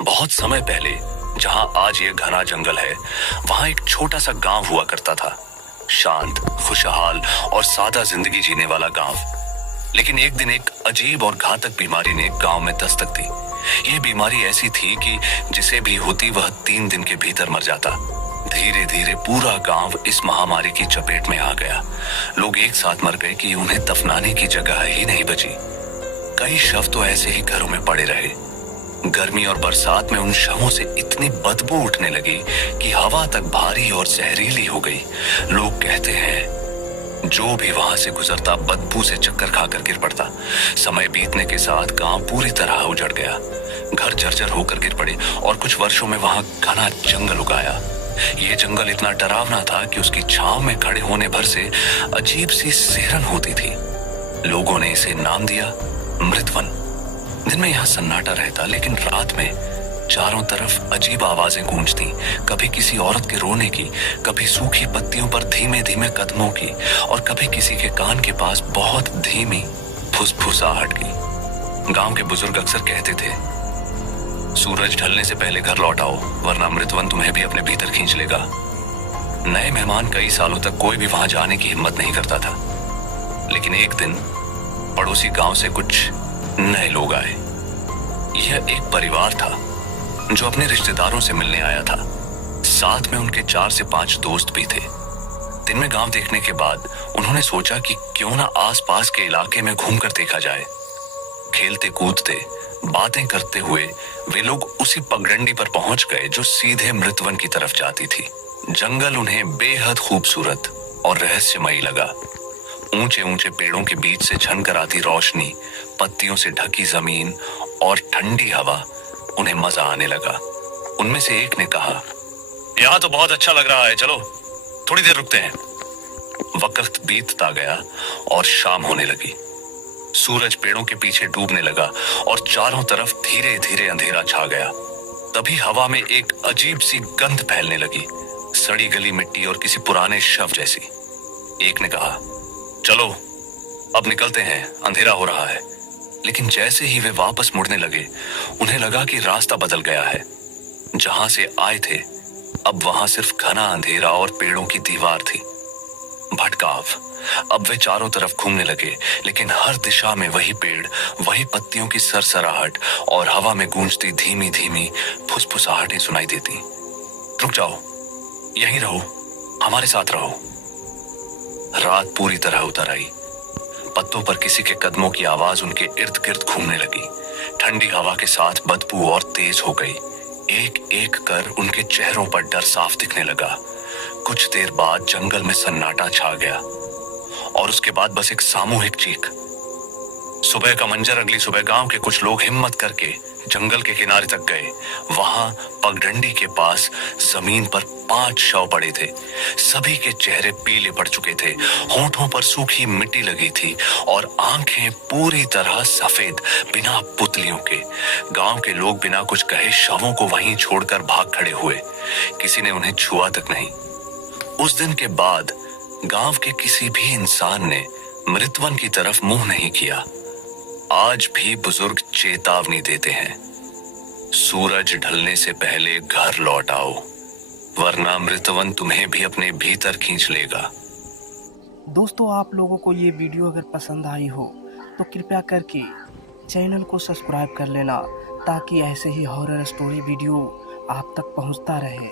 बहुत समय पहले, जहां आज ये घना जंगल है, वहां एक छोटा सा गांव हुआ करता था। शांत, खुशहाल और सादा जिंदगी जीने वाला गांव। लेकिन एक दिन एक अजीब और घातक बीमारी ने गांव में दस्तक दी। ये बीमारी ऐसी थी कि जिसे भी होती वह 3 दिन के भीतर मर जाता। धीरे धीरे पूरा गांव इस महामारी की चपेट में आ गया। लोग एक साथ मर गए कि उन्हें दफनाने की जगह ही नहीं बची। कई शव तो ऐसे ही घरों में पड़े रहे। गर्मी और बरसात में उन शवों से इतनी बदबू उठने लगी कि हवा तक भारी और जहरीली हो गई। लोग कहते हैं जो भी वहां से गुजरता बदबू से चक्कर खाकर गिर पड़ता। समय बीतने के साथ गांव पूरी तरह उजड़ गया। घर जर्जर होकर गिर पड़े और कुछ वर्षों में वहां घना जंगल उगाया। ये जंगल इतना डरावना था कि उसकी छांव में खड़े होने भर से अजीब सी सिहरन होती थी। लोगों ने इसे नाम दिया मृतवन। दिन में यहाँ सन्नाटा रहता, लेकिन रात में चारों तरफ अजीब आवाजें गूंजती। कभी किसी औरत के रोने की, कभी सूखी पत्तियों पर धीमे धीमे कदमों की, और कभी किसी के कान के पास बहुत धीमी फुसफुसाहट की। गांव के बुजुर्ग अक्सर कहते थे, सूरज ढलने से पहले घर लौट आओ, वरना मृतवन तुम्हें भी अपने भीतर खींच लेगा। नए मेहमान कई सालों तक कोई भी वहां जाने की हिम्मत नहीं करता था। लेकिन एक दिन पड़ोसी गांव से कुछ नए लोग आए। यह एक परिवार था जो अपने रिश्तेदारों से मिलने आया था। साथ में उनके 4 से 5 दोस्त भी थे। दिन में गांव देखने के बाद उन्होंने सोचा कि क्यों ना आसपास के इलाके में घूमकर देखा जाए। खेलते कूदते, बातें करते हुए वे लोग उसी पगडंडी पर पहुंच गए जो सीधे मृतवन की तरफ जाती थी। जंगल उन्हें बेहद खूबसूरत और रहस्यमयी लगा। ऊंचे ऊंचे पेड़ों के बीच से झनकर आती रोशनी, पत्तियों से ढकी जमीन और ठंडी हवा, उन्हें मजा आने लगा। उनमें से एक ने कहा, यहाँ तो बहुत अच्छा लग रहा है, चलो थोड़ी देर रुकते हैं। वक्त बीतता गया और शाम होने लगी। सूरज पेड़ों के पीछे डूबने लगा और चारों तरफ धीरे धीरे अंधेरा छा गया। तभी हवा में एक अजीब सी गंध फैलने लगी, सड़ी गली मिट्टी और किसी पुराने शव जैसी। एक ने कहा, चलो अब निकलते हैं, अंधेरा हो रहा है। लेकिन जैसे ही वे वापस मुड़ने लगे, उन्हें लगा कि रास्ता बदल गया है। जहां से आए थे अब वहां सिर्फ घना अंधेरा और पेड़ों की दीवार थी। भटकाव। अब वे चारों तरफ घूमने लगे, लेकिन हर दिशा में वही पेड़, वही पत्तियों की सरसराहट और हवा में गूंजती धीमी धीमी फुसफुसाहटें सुनाई देती। रुक जाओ, यहीं रहो, हमारे साथ रहो। रात पूरी तरह उतर आई। पत्तों पर किसी के कदमों की आवाज उनके इर्द गिर्द घूमने लगी। ठंडी हवा के साथ बदबू और तेज हो गई। एक एक कर उनके चेहरों पर डर साफ दिखने लगा। कुछ देर बाद जंगल में सन्नाटा छा गया और उसके बाद बस एक सामूहिक चीख। सुबह का मंजर। अगली सुबह गांव के कुछ लोग हिम्मत करके जंगल के किनारे तक गए। वहां पगडंडी के पास जमीन पर 5 शव पड़े थे। सभी के चेहरे पीले पड़ चुके थे, होंठों पर सूखी मिट्टी लगी थी और आंखें पूरी तरह सफेद, बिना पुतलियों के। गांव के लोग बिना कुछ कहे शवों को वहीं छोड़कर भाग खड़े हुए। किसी ने उन्हें छुआ तक नहीं। उस दिन के बाद गांव के किसी भी इंसान ने मृतवन की तरफ मुंह नहीं किया। आज भी बुजुर्ग चेतावनी देते हैं, सूरज ढलने से पहले घर लौट आओ, वरना मृतवन तुम्हें भी अपने भीतर खींच लेगा। दोस्तों, आप लोगों को ये वीडियो अगर पसंद आई हो तो कृपया करके चैनल को सब्सक्राइब कर लेना, ताकि ऐसे ही हॉरर स्टोरी वीडियो आप तक पहुंचता रहे।